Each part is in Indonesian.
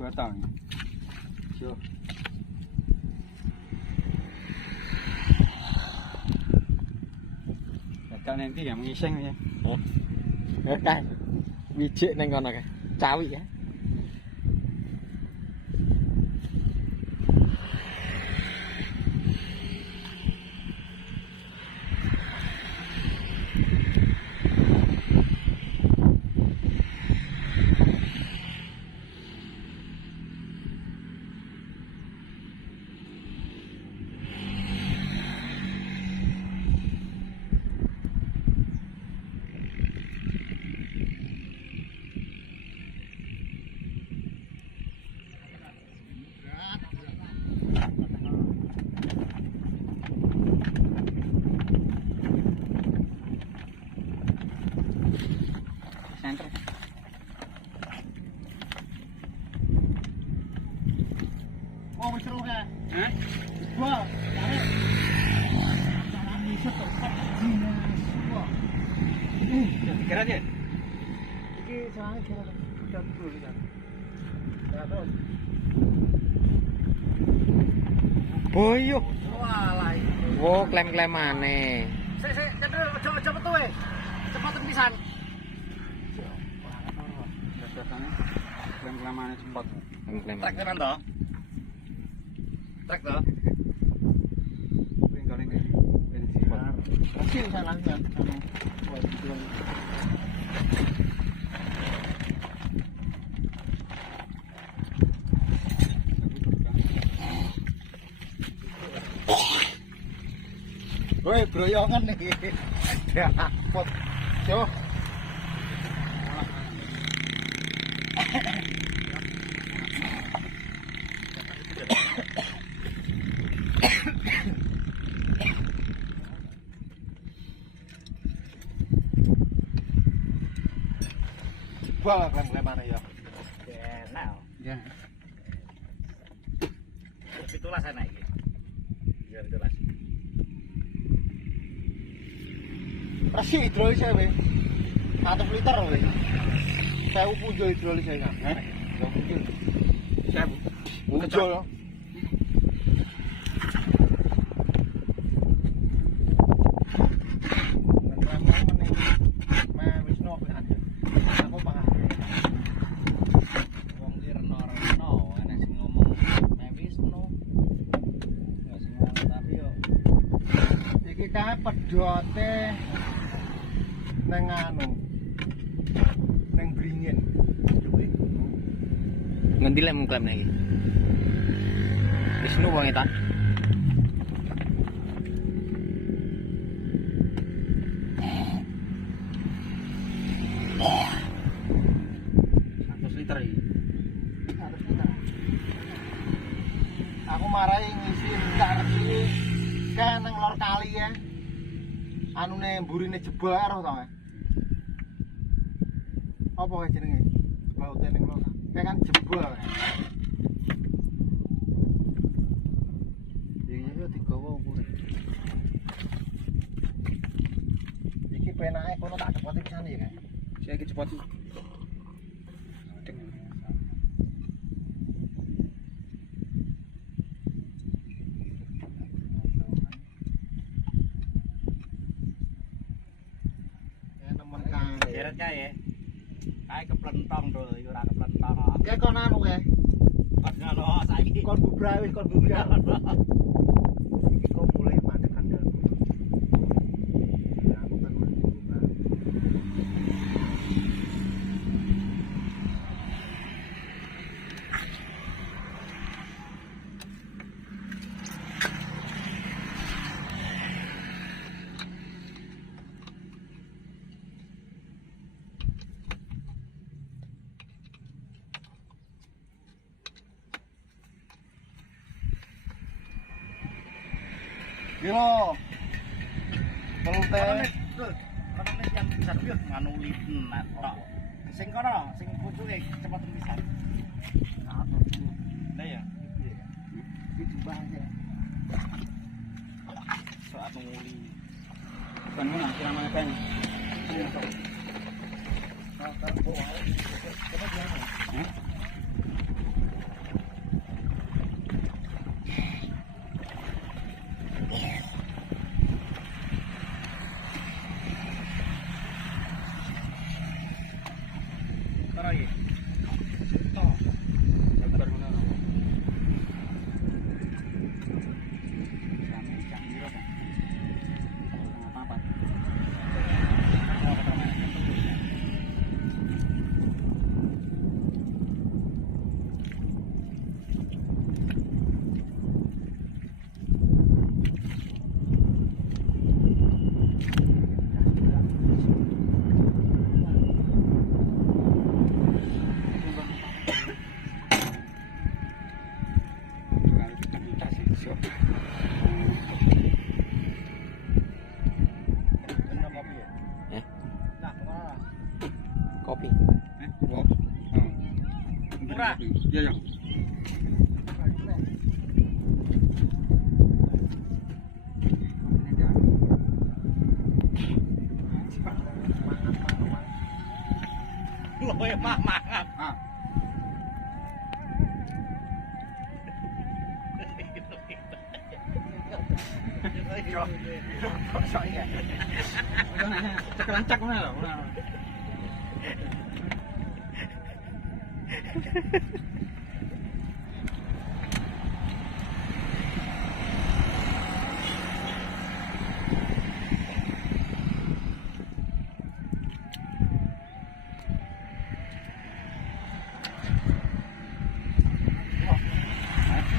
Batang. Yo. Bakal nanti yang ngising ya. Oh. Kae. Wijik ning kono kae. Cawi ya. Center. Oh, wis seru kae. Hah? Wah, tarik. Salah bisa tepat jinas. Wah. Kira aja. Iki salahnya kira udah dulu kan. Ya terus. Boyo. Walah itu. Wo klem-klemane. Sik cendur aja metu we. Cepet pisan. Biasanya klaim-klaimannya cepat. Klem-klem. Trek tenan to? Trek to? Kali ini cepat. Hasil salahnya. Wah, itu. Woi, broyongan nih. Dapet. Yo. Wah, klem-klemane ya. Enak. Ya. Pitulas enak iki. Ya pitulas. Rasi hidrolis ya, we. 1 liter we. 1000 punjo hidrolis ya. Hah? 1000. Punjo lho. Kae pedote nang anu nang Bringin. Ngendi lek mengklem iki? Wis nu wong eta. Aku marahi ngisi karsi kae nang lor kali ya. Anune mburine jebol karo to. Apa kae jenenge? Laute ning lor. Kae kan jebol. Iki yo digawa ukure. Iki penake kono tak cepet pisan ya kae. Saya cepat. keplentong to, ora keplentong. Kayak kon anu ya. Pas ngono saiki Kon bubrah wis kon bubrah. Iki kok mulai mandek kandel. Ya aku kan udah bubrah. Yo. Telur teh. Kono nek yang bisa yo nganu lipat tok. Sing kono, sing pucuke cepet pisan. Lah ya. Itu banyak. Soal nguli. Bukan mana, kira mana kan? Tara iki. Sabar mana? Kami jam biru kan? Apa? Eh, Nah, kemana? kopi. Murah. Iya, ya. Loh ya mangan. Ah, cekelancak mana loh?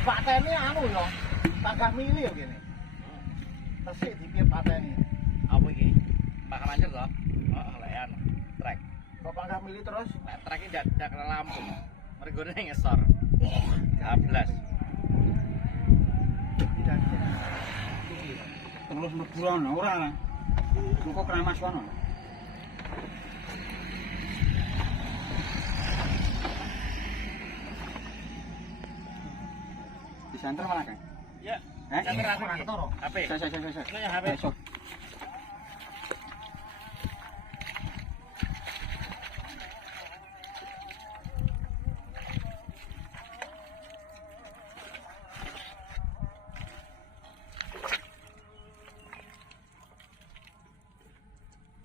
Patene anu lho. Tangga mili yo kene. Tesik dipir patene. Apa iki? Bakal lanjut toh? Heeh, lekan. Trek. Kok tangga mili terus? Nek trek iki ndak kena lampu. Mergone ngesor. 12. Terus mleburan ora lah. Kok keramas kono. Di center mana kan? Ya. Eh? Center aku iki. Toro. HP. Saya. Ini ya HP. Besok.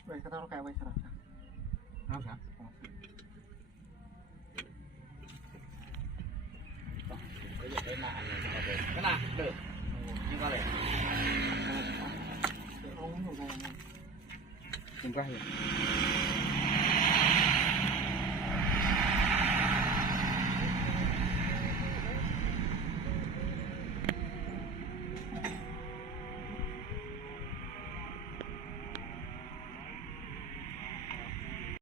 Wes ketaro kayak wes rasa. Mau sa? Kena. Tuh. Ini kali. Jumlah ya.